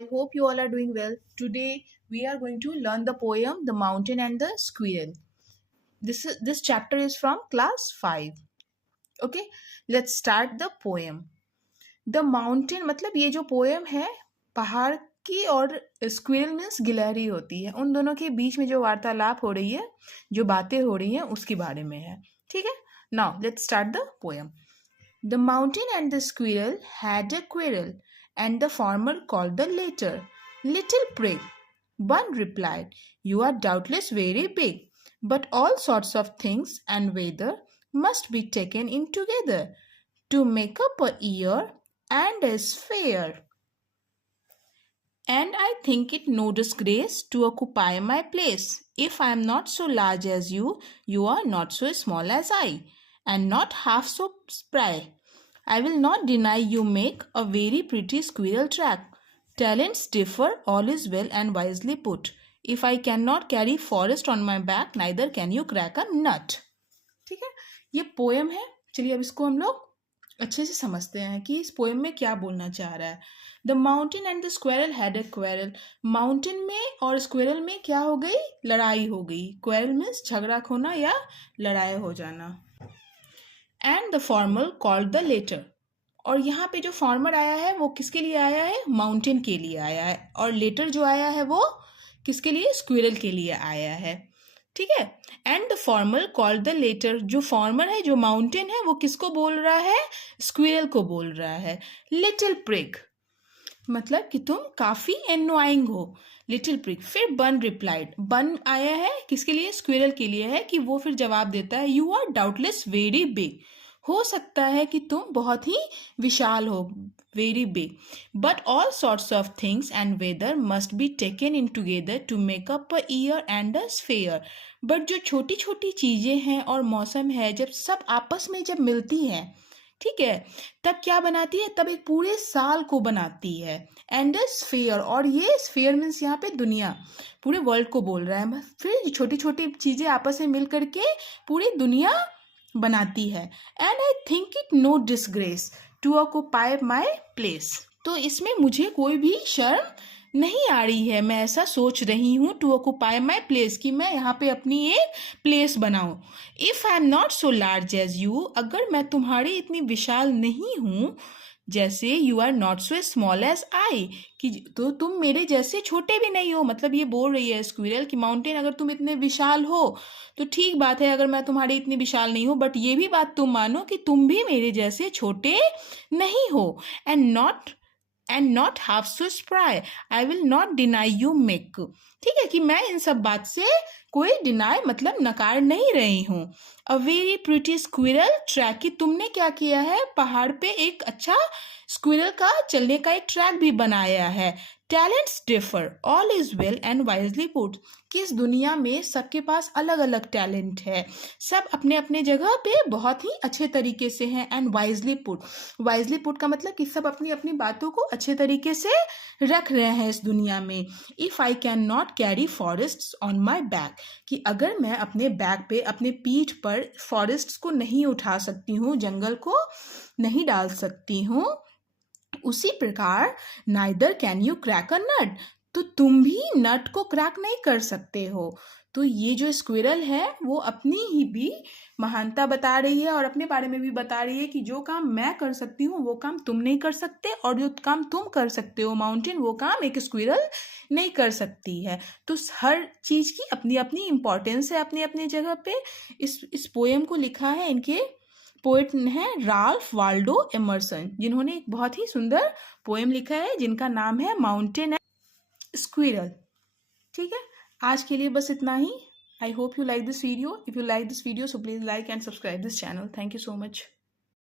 I hope you all are doing well. Today we are going to learn the poem The Mountain and the Squirrel. This chapter is from class 5. Okay, let's start the poem. The mountain मतलब ये जो poem है पहाड़ की और squirrel means गिलहरी होती है. उन दोनों के बीच में जो वार्तालाप हो रही है, जो बातें हो रही हैं उसके बारे में है. ठीक है? Now let's start the poem. The mountain and the squirrel had a quarrel, and the farmer called the latter. Little prig. One replied, You are doubtless very big, but all sorts of things and weather must be taken in together to make up a year and a sphere. And I think it no disgrace to occupy my place. If I am not so large as you are not so small as I, and not half so spry. I will not deny you make a very pretty squirrel track. Talents differ, all is well and wisely put. If I cannot carry forest on my back, neither can you crack a nut. ठीक है, ये poem है. चलिए अब इसको हम लोग अच्छे से समझते हैं कि इस पोएम में क्या बोलना चाह रहा है. The mountain and the squirrel had a quarrel. Mountain में और स्क्वेरल में क्या हो गई? लड़ाई हो गई. क्वेरल मीन्स झगड़ा खोना या लड़ाई हो जाना. And the former called the latter. और यहाँ पे जो फॉर्मर आया है वो किसके लिए आया है? माउंटेन के लिए आया है. और लेटर जो आया है वो किसके लिए? स्क्विरल के लिए आया है. ठीक है. And the former called the latter. जो फॉर्मर है, जो माउंटेन है, वो किसको बोल रहा है? स्क्विरल को बोल रहा है. लिटिल प्रिग मतलब कि तुम काफी एनोइंग हो. Little prig. फिर बन रिप्लाइड. बन आया है किसके लिए? स्क्विरल के लिए है कि वो फिर जवाब देता है you are doubtless very big. हो सकता है कि तुम बहुत ही विशाल हो. Very big. But all sorts of things and weather must be taken in together to make up a year and a sphere. But जो छोटी छोटी चीजें हैं और मौसम है, जब सब आपस में जब मिलती हैं, ठीक है, तब क्या बनाती है? तब एक पूरे साल को बनाती है. And a sphere. और ये स्फेयर मीन्स यहाँ पे दुनिया, पूरे वर्ल्ड को बोल रहा है. फिर छोटी छोटी चीजें आपस में मिल करके पूरी दुनिया बनाती है. And I think it no disgrace to occupy my place. तो इसमें मुझे कोई भी शर्म नहीं आ रही है. मैं ऐसा सोच रही हूँ टू ऑक्यूपाई माई प्लेस, कि मैं यहाँ पे अपनी एक प्लेस बनाऊँ. If I am not so large as you. अगर मैं तुम्हारी इतनी विशाल नहीं हूँ जैसे, you are not so small as I, कि तो तुम मेरे जैसे छोटे भी नहीं हो. मतलब ये बोल रही है स्क्विरल कि माउंटेन अगर तुम इतने विशाल हो तो ठीक बात है, अगर मैं तुम्हारी इतनी विशाल नहीं हूँ, बट ये भी बात तुम मानो कि तुम भी मेरे जैसे छोटे नहीं हो. And not half so spry. I will not deny you make. ठीक है, कि मैं इन सब बात से कोई डिनाई मतलब नकार नहीं रही हूँ. A very pretty squirrel track. कि तुमने क्या किया है? पहाड़ पे एक अच्छा स्क्विरल का चलने का एक ट्रैक भी बनाया है. Talents differ, all is well and wisely put. कि इस दुनिया में सबके पास अलग अलग टैलेंट है, सब अपने अपने जगह पे बहुत ही अच्छे तरीके से हैं. And wisely put. Wisely put का मतलब कि सब अपनी अपनी बातों को अच्छे तरीके से रख रहे हैं इस दुनिया में. If I can not carry forest on my back. कि अगर मैं अपने बैक पे, अपने पीठ पर फॉरेस्ट को नहीं उठा सकती हूँ, जंगल को नहीं डाल सकती हूँ, उसी प्रकार neither can you crack a nut. तो तुम भी नट को क्रैक नहीं कर सकते हो. तो ये जो स्क्विरल है वो अपनी ही भी महानता बता रही है और अपने बारे में भी बता रही है कि जो काम मैं कर सकती हूँ वो काम तुम नहीं कर सकते, और जो काम तुम कर सकते हो माउंटेन, वो काम एक स्क्विरल नहीं कर सकती है. तो हर चीज की अपनी अपनी इंपॉर्टेंस है अपनी अपनी जगह पे. इस पोएम को लिखा है, इनके पोएट हैं राल्फ वाल्डो एमर्सन, जिन्होंने एक बहुत ही सुंदर पोएम लिखा है जिनका नाम है माउंटेन एंड स्क्विरल. ठीक है, आज के लिए बस इतना ही. I hope you like this video. If you like this video so please like and subscribe this channel. Thank you so much.